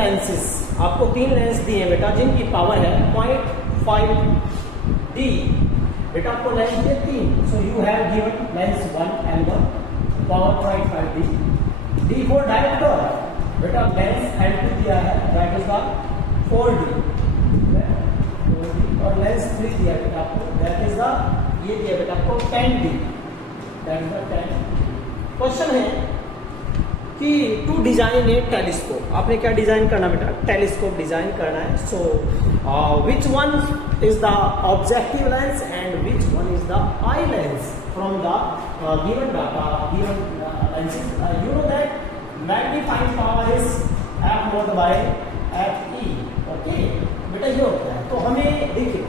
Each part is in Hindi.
लेंसेस, आपको 3 लेंस दिए हैं बेटा जिनकी पावर है 0.5 D। बेटा आपको लेंस दिए 3, so you have given lens 1 L1 power 0.5 D। D for dioptre, बेटा लेंस L2 दिया है दैट इज द 4D, और लेंस 3 दिया बेटा आपको दैट इज द, ये दिया बेटा आपको 10D, that is the 10। Question है कि टू डिजाइन ए टेलीस्कोप, आपने क्या डिजाइन करना बेटा, टेलीस्कोप डिजाइन करना है। So which one is the objective lens and which one is the eye lens from the given data, given lenses, you know that magnifying power is f mod by f e, okay बेटा ये होता है। तो हमें देखिए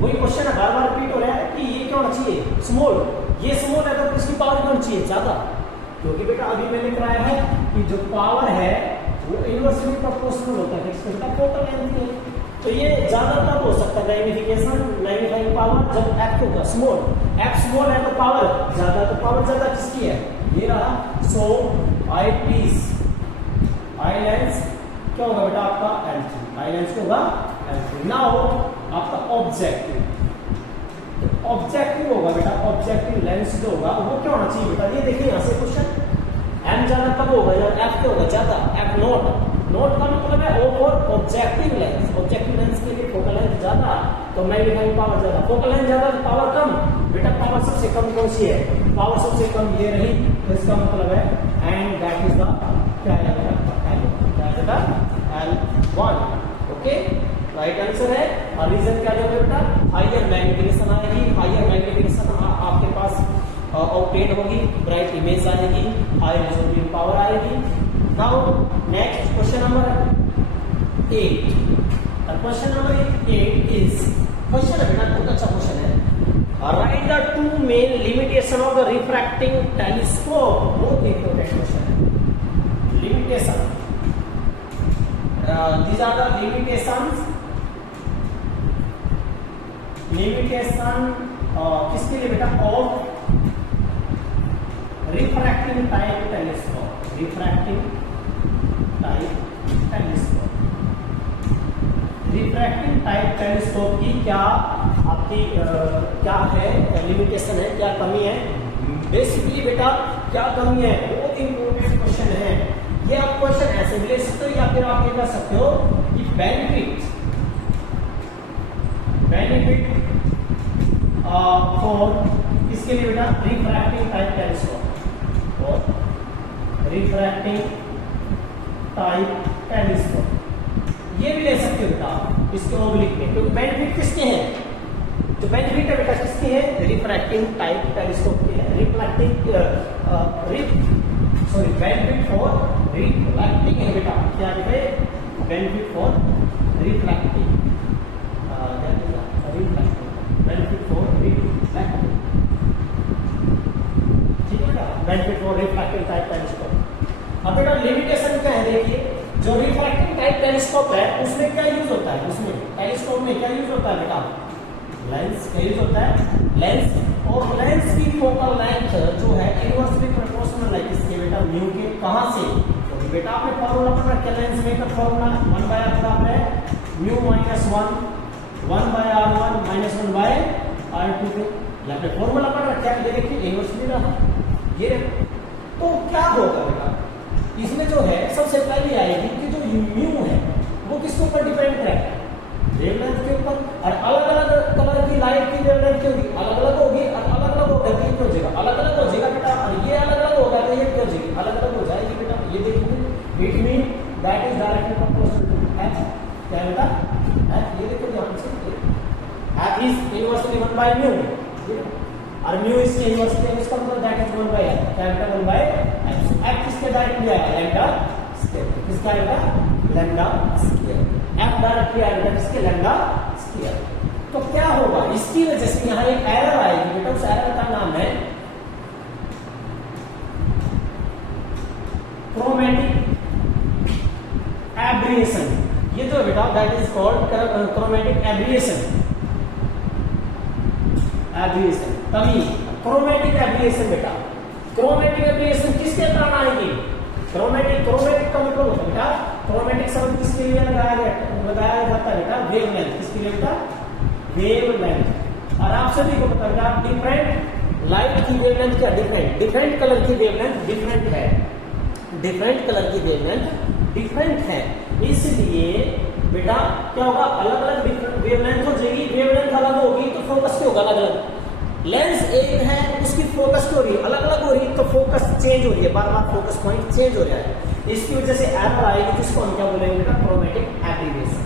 वही क्वेश्चन है, बार बार रिपीट हो रहा है कि ये क्या होना चाहिए, स्मॉल, ये स्मॉल है तो इसकी पावर कौन चाहिए, ज्यादा, क्योंकि बेटा अभी मैंने कराया है कि जो पावर है वो इनवर्सली प्रोपोर्शनल होता है इसका टोटल लेंथ है। तो ये ज्यादा तब हो सकता है मैग्निफिकेशन, मैग्नीफाइंग पावर जब f होगा स्मॉल, f स्मॉल है तो पावर ज्यादा, तो पावर ज्यादा किसकी है, ये रहा। सो आई पीस, आई लेंस क्या होगा बेटा आपका L3, आई लेंस होगा L3। नाउ आपका ऑब्जेक्टिव, ऑब्जेक्टिव होगा बेटा, ऑब्जेक्टिव लेंस जो होगा वो क्या होना चाहिए बेटा, ये देखिए यहां से क्वेश्चन, m ज्यादा तब होगा जब f क्या होगा ज्यादा, f नॉट, नॉट का मतलब है O for objective lens, objective lens के लिए फोकल लेंथ ज्यादा तो मैग्नीफाइंग पावर ज्यादा, फोकल लेंथ ज्यादा तो पावर कम, बेटा पावर सबसे कम कौन सी है, पावर सबसे कम ये रही, तो इसका मतलब है एंड दैट इज द क्या है बेटा L1, ओके राइट आंसर है। और रीजन क्या है बेटा, हायर मैग्निफिकेशन आएगी, हायर मैग्निफिकेशन आपके पास ऑब्टेन होगी, ब्राइट इमेज आएगी, हाई रेजोल्यूशन पावर आएगी। Now next question number 8, question number 8 is, question है बेटा बहुत अच्छा क्वेश्चन है, right the two main limitation of the refracting telescope, बहुत इंपॉर्टेंट क्वेश्चन है, limitation, these are the limitations, limitation किसके लिए बेटा, of refracting type telescope, refracting type telescope, refracting type telescope की क्या आपकी क्या है लिमिटेशन है, क्या कमी है, बेसिकली बेटा क्या कमी है, बहुत इंपॉर्टेंट क्वेश्चन है ये। आप क्वेश्चन ऐसे भी ले सकते हो या फिर आप ये कर सकते हो कि बेनिफिट फॉर किसके लिए बेटा, रिफ्रैक्टिंग टाइप टेलीस्कोप, और रिफ्रैक्टिंग टाइप टेलीस्कोप ये भी ले सकते हो बेटा इसके ओब्लिक में, क्योंकि बेनिफिट किसके हैं, जो बेनिफिट है बेटा किसके है, रिफ्रैक्टिंग टाइप टेलीस्कोप के है, reflecting sorry benefit for reflecting है बेटा, क्या है benefit for reflecting, benefit for reflecting, ठीक है बेटा, benefit for reflecting type telescope. अब बेटा लिमिटेशन क्या है, देखिए जो रिफ्रैक्टिंग टाइप टेलीस्कोप है उसमें क्या यूज होता है, उसमें टेलीस्कोप में क्या यूज होता है बेटा, लेंस का यूज होता है, लेंस, और लेंस की फोकल लेंथ जो है इनवर्सली प्रोपोर्शनल है किसके बेटा, म्यू के, कहां से, तो बेटा आपने फार्मूला पढ़ रखा है लेंस में का फार्मूला 1/r आपने mu minus 1/r1 minus 1/r2 पे आपने फार्मूला पढ़ रखा है, ये देखिए इनवर्सली रहा ये। तो क्या होगा बेटा इसमें जो है सबसे पहले आएगी कि जो म्यू है वो किसके ऊपर डिपेंड करेगा, वेवलेंथ के ऊपर, और अलग अलग कलर की लाइट की वेवलेंथ क्या होगी, अलग अलग होगी, और अलग अलग होगा तो ये क्या हो जाएगा, अलग अलग हो जाएगा बेटा, और ये अलग अलग होगा तो ये क्या हो जाएगी, अलग अलग हो जाएगी बेटा, ये देखिए it mean that is directly proportional to h, क्या है बेटा h, ये देखो ध्यान से, h इज इनवर्सली 1/μ, और म्यू इसके इनवर्सली है, इसका मतलब दैट इज 1/h, क्या बेटा 1/h, h किसके डायरेक्टली आएगा, लैम्डा स्क्वायर, किसका आएगा लैम्डा स्क्वायर, f डायरेक्टली आएगा किसके लैम्डा स्क्वायर। तो क्या होगा इसकी वजह से यहाँ एक एरर आएगी बेटा, उस एरर का नाम है क्रोमैटिक एब्रिएशन, ये जो बेटा दैट इज कॉल्ड क्रोमैटिक एब्रिएशन, एब्रिएशन कमी, क्रोमैटिक एब्रिएशन बेटा, क्रोमैटिक एब्रिएशन किसके कारण आएगी, क्रोमेटिक का मतलब होता है बेटा, क्रोमेटिक शब्द किसके लिए लगाया जाता है बेटा, वेवलेंथ। किसके लिए बेटा, वेवलेंथ। और आपसे भी को पता बेटा, डिफरेंट लाइट की वेवलेंथ क्या, डिफरेंट कलर की वेवलेंथ डिफरेंट है, डिफरेंट कलर की वेवलेंथ डिफरेंट है। इसलिए बेटा क्या होगा, अलग अलग वेवलेंथ हो जाएगी, वेवलेंथ अलग होगी तो फोकस क्या होगा, अलग अलग। लेंस एक है, उसकी फोकस हो रही है अलग अलग हो रही है, तो फोकस चेंज हो रही है, बार बार फोकस पॉइंट चेंज हो रहा है। इसकी वजह से एरर आएगी, जिसको हम क्या बोलेंगे बेटा, क्रोमेटिक एब्रीविएशन।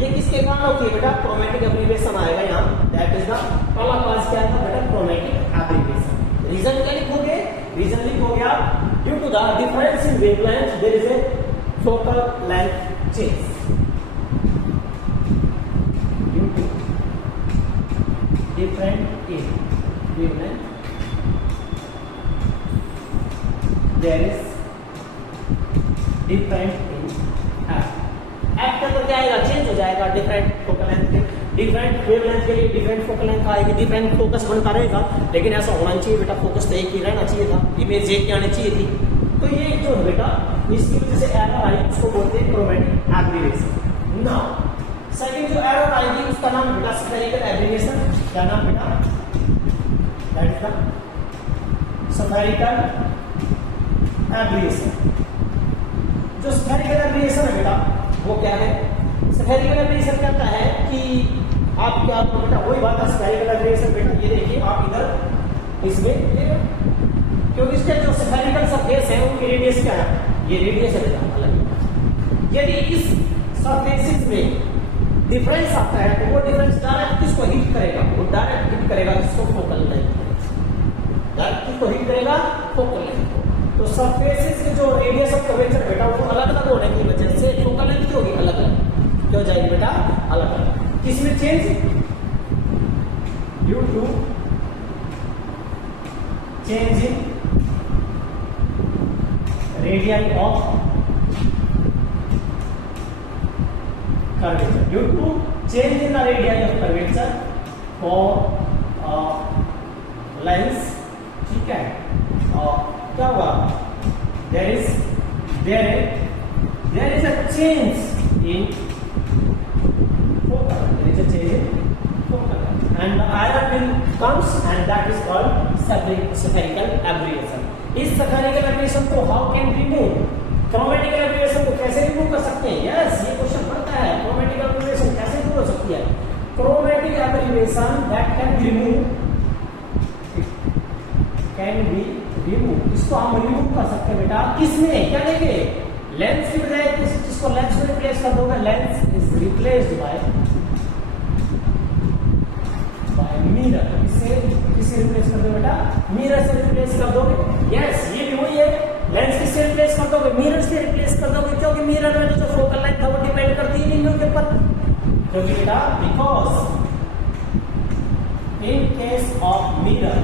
ये किसके कारण होती है बेटा, क्रोमेटिक एब्रीविएशन आएगा यहाँ, दैट इज द पहला क्लास क्या था बेटा, क्रोमेटिक एब्रीविएशन। रीजन क्या लिखोगे, रीजन लिखोगे आप, due to the difference in wavelength there is a focal length change. Different in wavelength, there is different in f। f के अंदर क्या आएगा, चेंज हो जाएगा, डिफरेंट फोकल लेंथ के, डिफरेंट वेवलेंथ के लिए डिफरेंट फोकल लेंथ आएगी, डिफरेंट फोकस बनता रहेगा। लेकिन ऐसा होना चाहिए बेटा, फोकस तो एक ही रहना चाहिए था, इमेज एक ही आनी चाहिए थी। तो ये जो है बेटा, इसकी वजह से एरर आई, उसको बोलते हैं क्रोमेटिक एब्रीविएशन। नाउ सेकंड जो एरर आएगी उसका नाम बेटा स्फेरिकल एब्रीविएशन। क्या नाम बेटा, that is the spherical abbreviation. जो स्फेरिकल एब्रीविएशन है बेटा, वो क्या है, स्फेरिकल एब्रीविएशन कहता है कि आप क्या बेटा, वही बात है स्फेरिकल एब्रीविएशन बेटा, ये देखिए आप इधर इसमें, क्योंकि इसके जो स्फेरिकल सरफेस है उनकी रेडियस क्या है, ये रेडियस है बेटा अलग। यदि इस सरफेसेस में डिफरेंस आता है तो वो डिफरेंस डायरेक्ट किसको हिट करेगा, वो डायरेक्ट हिट करेगा किसको, फोकल लेंथ, डायरेक्ट किसको हिट करेगा, फोकल लेंथ। तो सरफेसेस के जो रेडियस ऑफ कर्वेचर बेटा वो अलग अलग होने की वजह से फोकल लेंथ क्या होगी, अलग अलग क्यों जाएगी बेटा, अलग अलग। किसमें change, due to change in radii of curvature, due to change in the radii of curvature for lens, ठीक है। क्या हुआ, there is a change in focal, there is a change in focal, and the error will comes, and that is called spherical aberration। इस spherical aberration को how can remove, chromatic abbreviation को कैसे रिमूव कर सकते हैं, यस ये क्वेश्चन पड़ता है, क्रोमेटिक एब्रीविएशन कैसे रिमूव हो सकती है। Chromatic abbreviation that can be remove, इसको हम रिमूव कर सकते हैं बेटा, किसमें, क्या देंगे, लेंस की बजाय किसको लेंस में रिप्लेस कर दोगे, lens is replaced by mirror. किससे रिप्लेस कर दोगे बेटा, मिरर से रिप्लेस कर दोगे, यस ये भी वही है, लेंस किससे रिप्लेस कर दोगे, मिरर से रिप्लेस कर दोगे, क्योंकि मिरर में जो फोकल लेंथ है वो डिपेंड करती है मिरर के ऊपर, क्योंकि बेटा because in case of mirror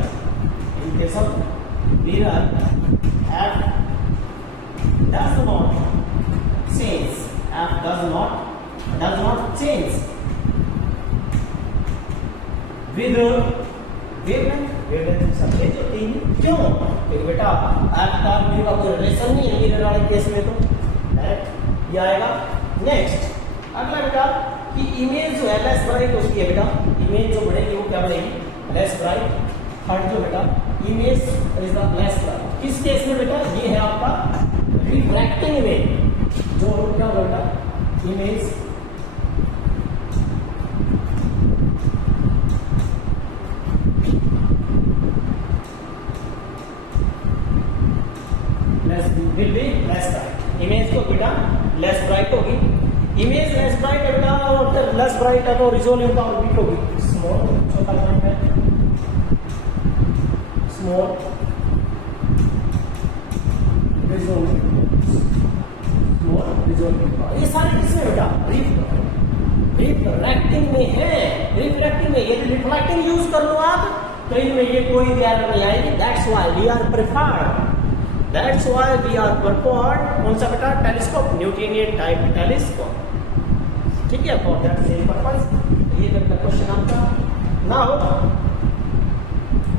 f does not change with wavelength सब चेंज होती है, क्यों, क्योंकि बेटा आपका मिरर का कोई रिलेशन नहीं है, मिरर वाले केस में तो डायरेक्ट ये आएगा। नेक्स्ट अगला बेटा कि इमेज जो है लेस ब्राइट होती है बेटा, इमेज जो बढ़ेगी वो क्या बढ़ेगी, लेस ब्राइट। थर्ड जो बेटा image is the less bright, किस केस में बेटा, ये है आपका रिफ्रैक्टिंग इमेज, जो क्या होगा बेटा, image will be less bright, image को बेटा लेस ब्राइट होगी, इमेज लेस ब्राइट है बेटा, और लेस ब्राइट है तो रिजोल्यूशन पावर वीक होगी, स्मॉल छोटा नाम है स्मॉल रिजोल्यूशन पावर। ये सारे किसमें बेटा, रिफ्रैक्टिंग में है, रिफ्लेक्टिंग में, यदि रिफ्लेक्टिंग यूज कर लो आप तो इनमें ये कोई भी एरर नहीं आएगी, that's why we are preferred, That's why we are prepared कौन सा बेटा, टेलीस्कोप, न्यूटोनियन टाइप टेलीस्कोप, ठीक है, फॉर दैट सेम पर्पस। ये बेटा क्वेश्चन आपका नाउ,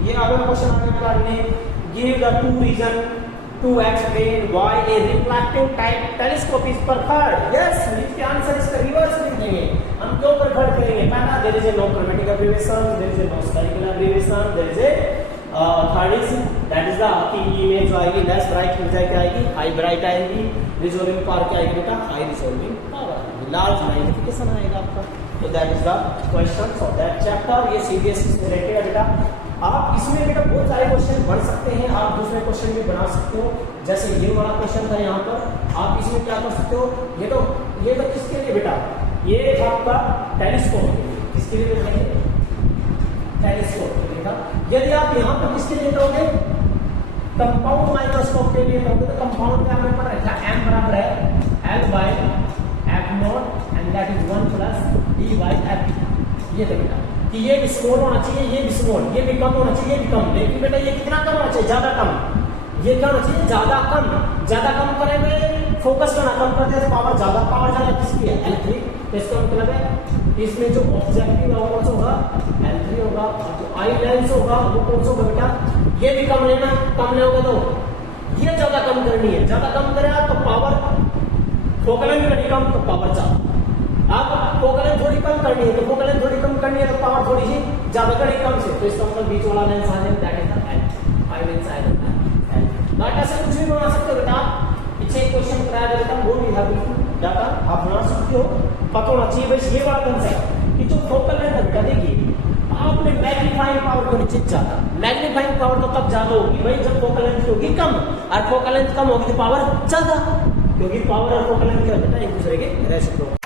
ये अगला क्वेश्चन आगे बेटा ने give the two reason 2x again y a refracting type telescope is preferred. Yes, इसके आंसर इसका रिवर्स लिख देंगे हम। क्यों preferred करेंगे? पहला there is a no chromatic aberration, there is a no spherical aberration, there is a third is that is the की इमेज जो आएगी लेस ब्राइट मिल जाएगी, आएगी हाई ब्राइट आएगी, रिजोल्विंग पावर क्या आएगी बेटा? High resolving power, large magnification आएगा आपका। तो that is the question of that chapter. ये सीबीएसई से रिलेटेड है बेटा। आप इसमें बेटा बहुत सारे क्वेश्चन बन सकते हैं, आप दूसरे क्वेश्चन भी बना सकते हो। जैसे ये वाला क्वेश्चन था यहाँ पर, आप इसमें क्या कर सकते हो? ये तो किसके लिए बेटा? ये आपका टेलीस्कोप, किसके लिए बताइए? टेलीस्कोप बेटा। यदि आप यहाँ पर किसके लिए दोगे? कंपाउंड माइक्रोस्कोप के लिए दोगे, तो कंपाउंड का हमें पता है m बराबर है l by f not and that is 1 plus d by f। ये बेटा कि ये भी स्मॉल होना चाहिए, ये भी स्मॉल, ये भी कम होना चाहिए, ये भी कम। लेकिन बेटा ये कितना कम होना चाहिए? ज्यादा कम। ये क्या होना चाहिए? ज्यादा कम। ज्यादा कम करेंगे, फोकस करना कम करते हैं, पावर ज्यादा किसकी है? L3। तो इसका मतलब है इसमें जो ऑब्जेक्टिव है वो कौन सा होगा? L3 होगा। और जो आई लेंस होगा वो कौन सा होगा बेटा? ये भी कम लेना, कम लेोगे तो ये ज्यादा कम करनी है। ज्यादा कम करेगा तो पावर, फोकल लेंथ कड़ी कम तो पावर ज्यादा। आप फोकल लेंथ थोड़ी कम करनी है तो फोकल लेंथ थोड़ी कम करनी है तो पावर थोड़ी सी ज्यादा कड़ी कम से। तो इसका मतलब बीच वाला लेंस आ जाएगा, that is the L। Eye lens आ जाएगा L। डाटा से कुछ भी बना सकते हो बेटा। पीछे क्वेश्चन कराया जाता है वो भी है, डाटा आप बना सकते हो। पता होना चाहिए बस ये वाला कंसेप्ट कि जो फोकल लेंथ है बेटा, देखिए आपने मैग्नीफाइंग पावर को नीचे ज्यादा, मैग्नीफाइंग पावर तो तब ज्यादा होगी भाई जब फोकल लेंथ होगी कम, और फोकल लेंथ कम होगी तो पावर ज्यादा, क्योंकि पावर और फोकल लेंथ क्या होता है? एक दूसरे के रेसिप्रोकल।